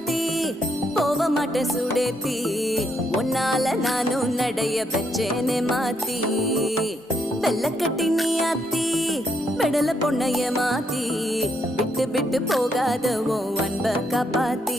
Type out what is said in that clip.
அத்தி போக மாட்டேன் சுடேத்தி உன்னால நானும் நடைய பெற்றேனே மாத்தி வெள்ளக்கட்டி நீ அத்தி பெடல பொண்ணைய மாத்தி விட்டு விட்டு போகாத உன் அன்ப காப்பாத்தி